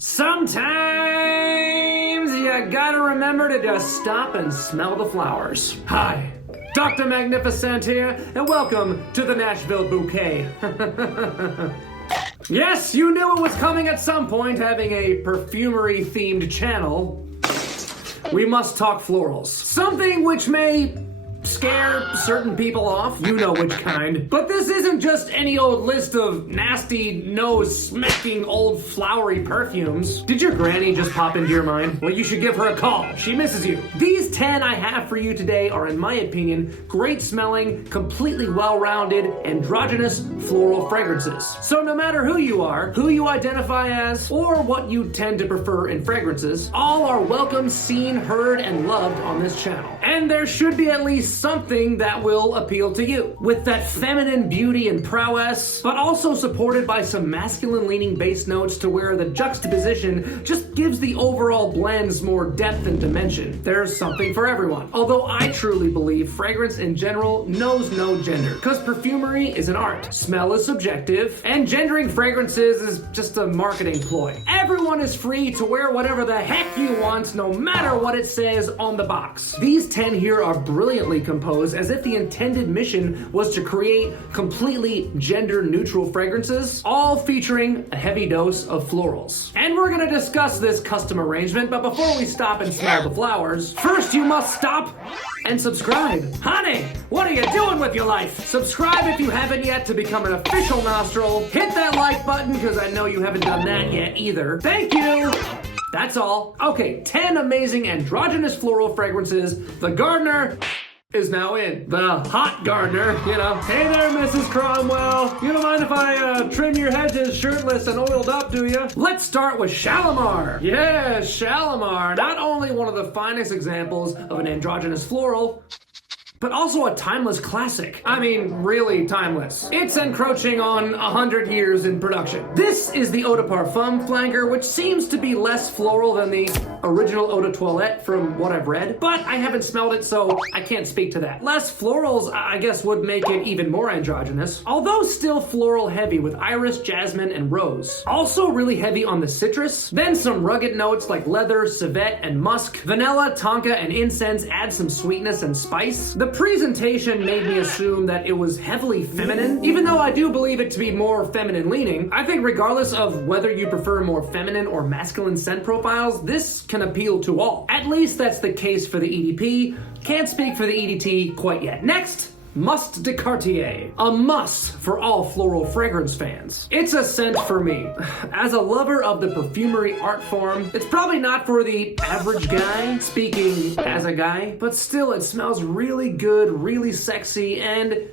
Sometimes you gotta remember to just stop and smell the flowers. Hi, Dr. Magnifiscent here, and welcome to the Nashville Bouquet. Yes, you knew it was coming at some point, having a perfumery-themed channel. We must talk florals. Something which may scare certain people off, you know which kind. But this isn't just any old list of nasty, nose-smacking old flowery perfumes. Did your granny just pop into your mind? Well, you should give her a call. She misses you. These 10 I have for you today are, in my opinion, great smelling, completely well-rounded, androgynous floral fragrances. So no matter who you are, who you identify as, or what you tend to prefer in fragrances, all are welcome, seen, heard, and loved on this channel. And there should be at least something that will appeal to you, with that feminine beauty and prowess, but also supported by some masculine-leaning bass notes to where the juxtaposition just gives the overall blends more depth and dimension. There's something for everyone. Although I truly believe fragrance in general knows no gender, because perfumery is an art, smell is subjective, and gendering fragrances is just a marketing ploy. Everyone is free to wear whatever the heck you want, no matter what it says on the box. These 10 here are brilliantly composed, as if the intended mission was to create completely gender-neutral fragrances, all featuring a heavy dose of florals. And we're gonna discuss this custom arrangement, but before we stop and smell the flowers, first you must stop and subscribe. Honey, what are you doing with your life? Subscribe if you haven't yet to become an official nostril. Hit that like button, because I know you haven't done that yet either. Thank you! That's all. Okay, 10 amazing androgynous floral fragrances. The gardener is now in. The hot gardener, you know. Hey there, Mrs. Cromwell. You don't mind if I trim your hedges shirtless and oiled up, do you? Let's start with Shalimar. Yeah, Shalimar. Not only one of the finest examples of an androgynous floral, but also a timeless classic. I mean, really timeless. It's encroaching on 100 years in production. This is the Eau de Parfum flanker, which seems to be less floral than the original Eau de Toilette from what I've read, but I haven't smelled it, so I can't speak to that. Less florals, I guess, would make it even more androgynous, although still floral heavy with iris, jasmine, and rose. Also really heavy on the citrus, then some rugged notes like leather, civet, and musk. Vanilla, tonka, and incense add some sweetness and spice. The presentation made me assume that it was heavily feminine, even though I do believe it to be more feminine leaning. I think regardless of whether you prefer more feminine or masculine scent profiles, this can appeal to all. At least that's the case for the EDP. Can't speak for the EDT quite yet. Next, Must de Cartier. A must for all floral fragrance fans. It's a scent for me. As a lover of the perfumery art form, it's probably not for the average guy, speaking as a guy, but still it smells really good, really sexy, and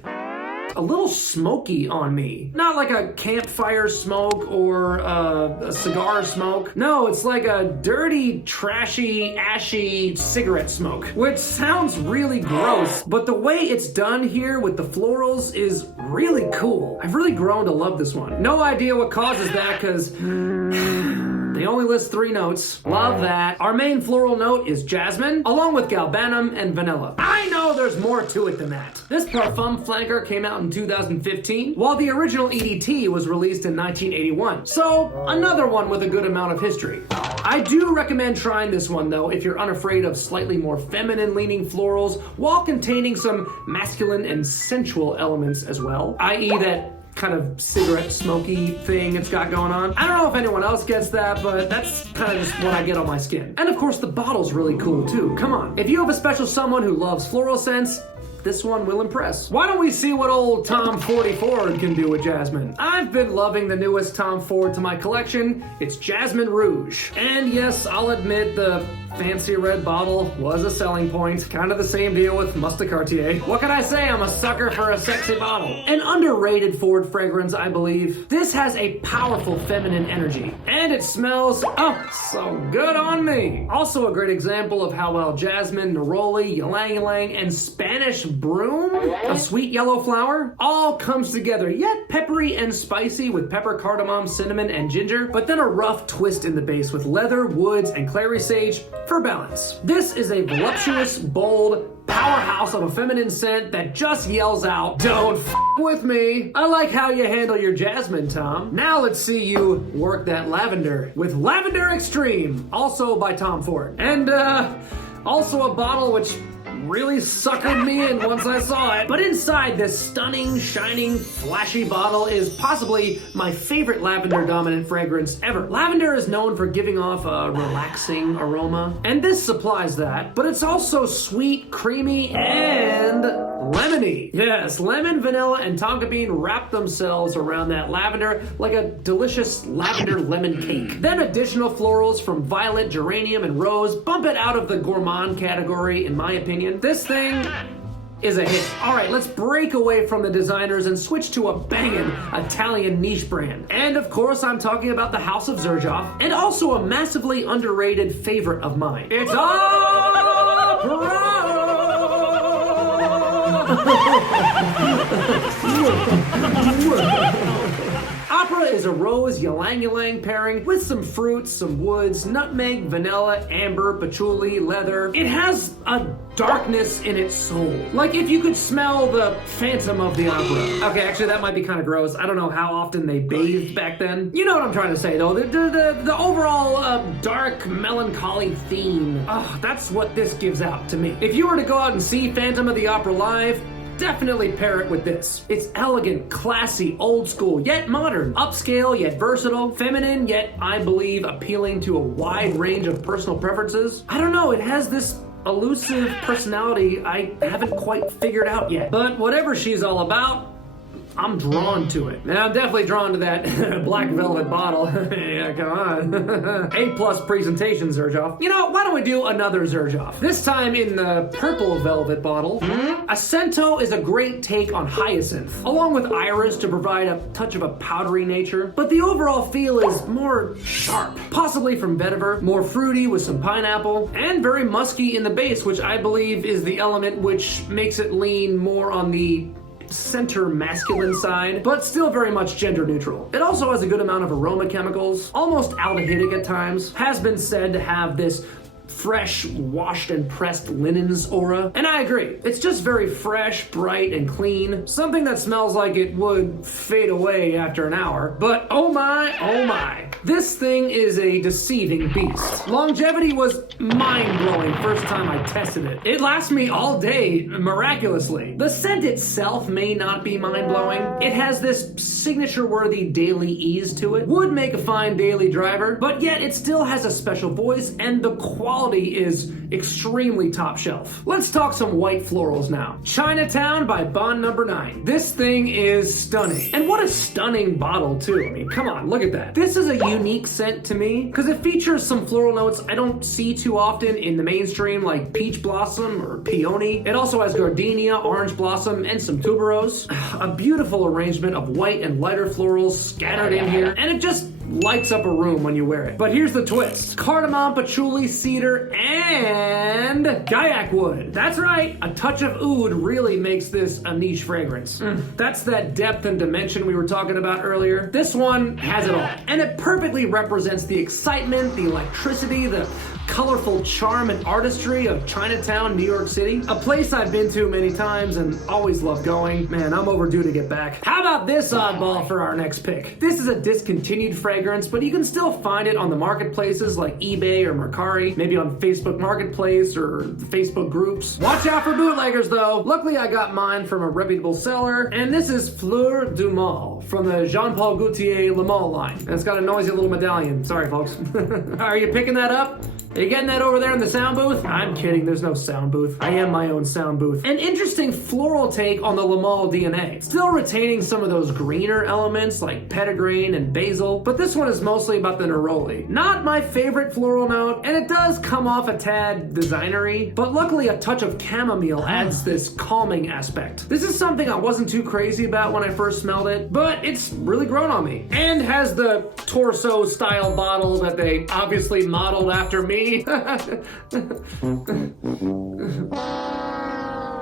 a little smoky on me. Not like a campfire smoke or a cigar smoke. No, it's like a dirty, trashy, ashy cigarette smoke, which sounds really gross, but the way it's done here with the florals is really cool. I've really grown to love this one. No idea what causes that, because they only list 3 notes. Love that. Our main floral note is jasmine, along with galbanum and vanilla. I know there's more to it than that. This Parfum flanker came out in 2015, while the original EDT was released in 1981. So, another one with a good amount of history. I do recommend trying this one though if you're unafraid of slightly more feminine leaning florals while containing some masculine and sensual elements as well, i.e. that kind of cigarette smoky thing it's got going on. I don't know if anyone else gets that, but that's kind of just what I get on my skin. And of course the bottle's really cool too. Come on. If you have a special someone who loves floral scents, this one will impress. Why don't we see what old Tom 44 can do with Jasmine? I've been loving the newest Tom Ford to my collection. It's Jasmin Rouge. And yes, I'll admit the fancy red bottle was a selling point. Kind of the same deal with Must de Cartier. What can I say? I'm a sucker for a sexy bottle. An underrated Ford fragrance, I believe. This has a powerful feminine energy. And it smells, oh, so good on me. Also a great example of how well jasmine, neroli, ylang ylang, and Spanish broom, a sweet yellow flower, all comes together, yet peppery and spicy with pepper, cardamom, cinnamon, and ginger, but then a rough twist in the base with leather, woods, and clary sage for balance. This is a voluptuous, bold, powerhouse of a feminine scent that just yells out, "Don't f with me." I like how you handle your Jasmin, Tom. Now let's see you work that lavender with Lavender Extreme, also by Tom Ford. And also a bottle which really suckered me in once I saw it. But inside this stunning, shining, flashy bottle is possibly my favorite lavender dominant fragrance ever. Lavender is known for giving off a relaxing aroma, and this supplies that, but it's also sweet, creamy, and lemony. Yes, lemon, vanilla, and tonka bean wrap themselves around that lavender like a delicious lavender lemon cake. Then additional florals from violet, geranium, and rose bump it out of the gourmand category, in my opinion. This thing is a hit. All right, let's break away from the designers and switch to a banging Italian niche brand. And of course, I'm talking about the House of Xerjoff, and also a massively underrated favorite of mine. It's Outr-eau! Outr-eau is a rose ylang-ylang pairing with some fruits, some woods, nutmeg, vanilla, amber, patchouli, leather. It has a darkness in its soul. Like if you could smell the phantom of the opera. Okay, actually that might be kind of gross. I don't know how often they bathed back then. You know what I'm trying to say though. The overall dark melancholy theme. Oh, that's what this gives out to me. If you were to go out and see Phantom of the Opera live, definitely pair it with this. It's elegant, classy, old school, yet modern, upscale, yet versatile, feminine, yet I believe appealing to a wide range of personal preferences. I don't know, it has this elusive personality I haven't quite figured out yet. But whatever she's all about, I'm drawn to it. And I'm definitely drawn to that black velvet bottle. Yeah, come on. A+ presentation, Xerjoff. You know, why don't we do another Xerjoff? This time in the purple velvet bottle. Accento is a great take on hyacinth, along with iris to provide a touch of a powdery nature. But the overall feel is more sharp, possibly from vetiver, more fruity with some pineapple, and very musky in the base, which I believe is the element which makes it lean more on the center masculine side, but still very much gender neutral. It also has a good amount of aroma chemicals, almost aldehydic at times, has been said to have this fresh, washed and pressed linens aura. And I agree. It's just very fresh, bright, and clean. Something that smells like it would fade away after an hour. But oh my, oh my. This thing is a deceiving beast. Longevity was mind-blowing first time I tested it. It lasts me all day, miraculously. The scent itself may not be mind-blowing. It has this signature-worthy daily ease to it. Would make a fine daily driver, but yet it still has a special voice, and the quality is extremely top shelf. Let's talk some white florals now. Chinatown by Bond No. 9. This thing is stunning. And what a stunning bottle too. I mean, come on, look at that. This is a unique scent to me because it features some floral notes I don't see too often in the mainstream, like peach blossom or peony. It also has gardenia, orange blossom, and some tuberose. A beautiful arrangement of white and lighter florals scattered in here, and it just lights up a room when you wear it. But here's the twist. Cardamom, patchouli, cedar, and gaiac wood. That's right, a touch of oud really makes this a niche fragrance. That's that depth and dimension we were talking about earlier. This one has it all. And it perfectly represents the excitement, the electricity, the colorful charm and artistry of Chinatown, New York City. A place I've been to many times and always love going. Man, I'm overdue to get back. How about this oddball for our next pick? This is a discontinued fragrance, but you can still find it on the marketplaces like eBay or Mercari, maybe on Facebook Marketplace or Facebook groups. Watch out for bootleggers though. Luckily I got mine from a reputable seller, and this is Fleur du Mal from the Jean-Paul Gaultier Le Male line. And it's got a noisy little medallion. Sorry folks. Are you picking that up? Are you getting that over there in the sound booth? I'm kidding, there's no sound booth. I am my own sound booth. An interesting floral take on the Le Male DNA. Still retaining some of those greener elements like petitgrain and basil, but this one is mostly about the neroli. Not my favorite floral note, and it does come off a tad designery, but luckily a touch of chamomile adds this calming aspect. This is something I wasn't too crazy about when I first smelled it, but it's really grown on me. And has the torso style bottle that they obviously modeled after me.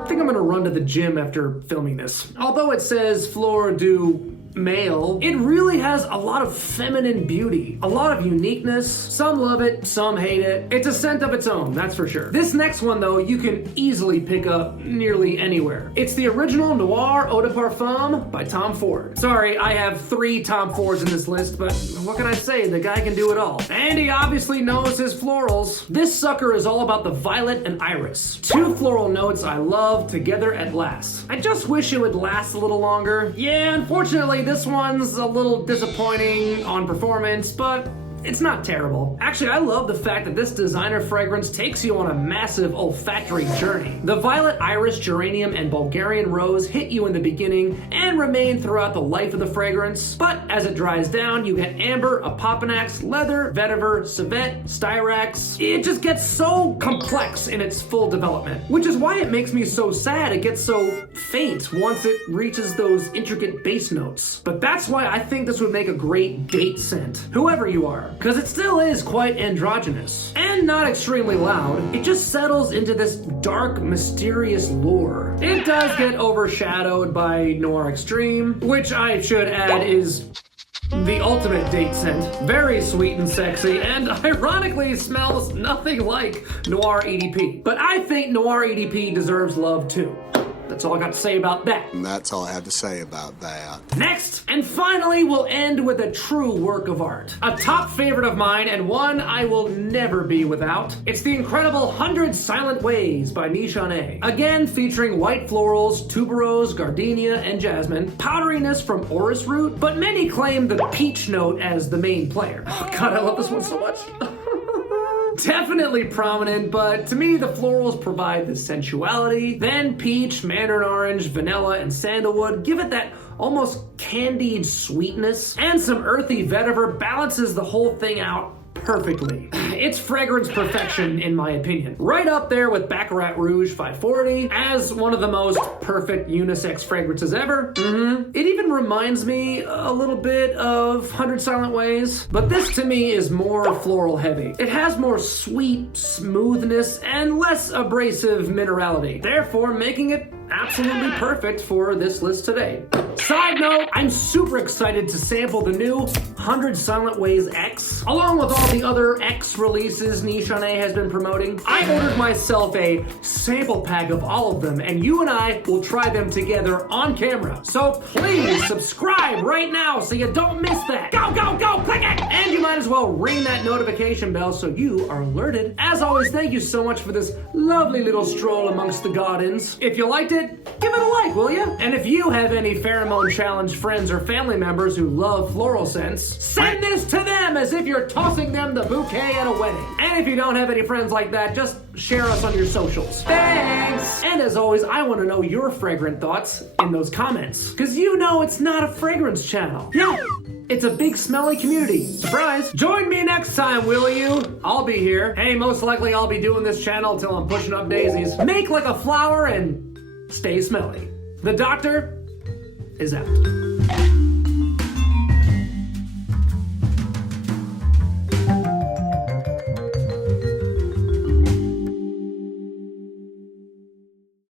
I think I'm gonna run to the gym after filming this. Although it says Fleur du male, it really has a lot of feminine beauty, a lot of uniqueness. Some love it, some hate it. It's a scent of its own, that's for sure. This next one though, you can easily pick up nearly anywhere. It's the original Noir Eau de Parfum by Tom Ford. Sorry, I have 3 Tom Fords in this list, but what can I say? The guy can do it all. And he obviously knows his florals. This sucker is all about the violet and iris. 2 floral notes I love together at last. I just wish it would last a little longer. Yeah, unfortunately, this one's a little disappointing on performance, but it's not terrible. Actually, I love the fact that this designer fragrance takes you on a massive olfactory journey. The violet iris, geranium, and Bulgarian rose hit you in the beginning and remain throughout the life of the fragrance, but as it dries down, you get amber, opopanax, leather, vetiver, civet, styrax. It just gets so complex in its full development, which is why it makes me so sad it gets so faint once it reaches those intricate bass notes. But that's why I think this would make a great date scent, whoever you are. Because it still is quite androgynous and not extremely loud. It just settles into this dark, mysterious lure. It does get overshadowed by Noir Extreme, which I should add is the ultimate date scent. Very sweet and sexy, and ironically smells nothing like Noir EDP. But I think Noir EDP deserves love too. That's all I got to say about that. And that's all I have to say about that. Next, and finally, we'll end with a true work of art. A top favorite of mine, and one I will never be without. It's the incredible 100 Silent Ways by Nishane. Again, featuring white florals, tuberose, gardenia, and jasmine, powderiness from orris root, but many claim the peach note as the main player. Oh God, I love this one so much. Definitely prominent, but to me the florals provide the sensuality. Then peach, mandarin orange, vanilla, and sandalwood give it that almost candied sweetness, and some earthy vetiver balances the whole thing out perfectly. It's fragrance perfection in my opinion. Right up there with Baccarat Rouge 540 as one of the most perfect unisex fragrances ever. It even reminds me a little bit of 100 Silent Ways, but this to me is more floral heavy. It has more sweet smoothness and less abrasive minerality, therefore making it absolutely perfect for this list today. Side note, I'm super excited to sample the new 100 Silent Ways X, along with all the other X releases Nishane has been promoting. I ordered myself a sample pack of all of them, and you and I will try them together on camera. So please subscribe right now so you don't miss that. Go, go, go, click it! And you might as well ring that notification bell so you are alerted. As always, thank you so much for this lovely little stroll amongst the gardens. If you liked it, give it a like, will you? And if you have any pheromone challenge friends or family members who love floral scents, send this to them as if you're tossing them the bouquet at a wedding. And if you don't have any friends like that, just share us on your socials. Thanks! And as always, I want to know your fragrant thoughts in those comments, because you know it's not a fragrance channel. Yeah, it's a big smelly community. Surprise! Join me next time, will you? I'll be here. Hey, most likely I'll be doing this channel till I'm pushing up daisies. Make like a flower and stay smelly. The doctor is out.